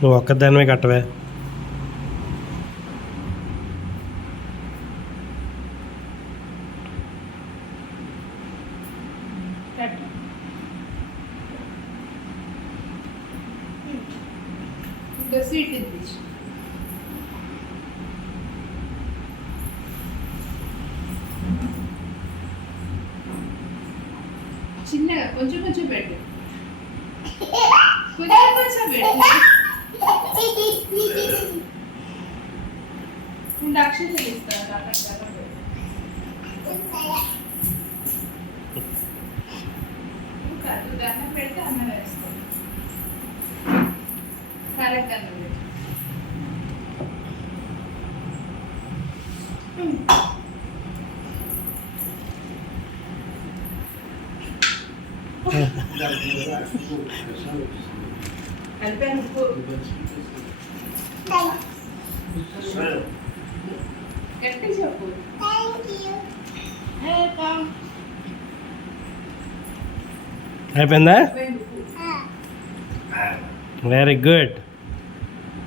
నువ్వు ఒక్కదానివే కట్టవే. స్వీట్ ఇది చిన్నగా కొంచెం కొంచెం పెట్టు, కొంచెం కొంచెం పెట్టు. నేను అక్షతలు ఇస్తాను అక్కడ కాదు, దండం పెడితే అన్నం వేస్తాను. కరెక్ట్ అన్నం పెట్టు. కలిపాను ఉప్పు. గట్టి చెప్పు. అయిపోయిందా? Very good.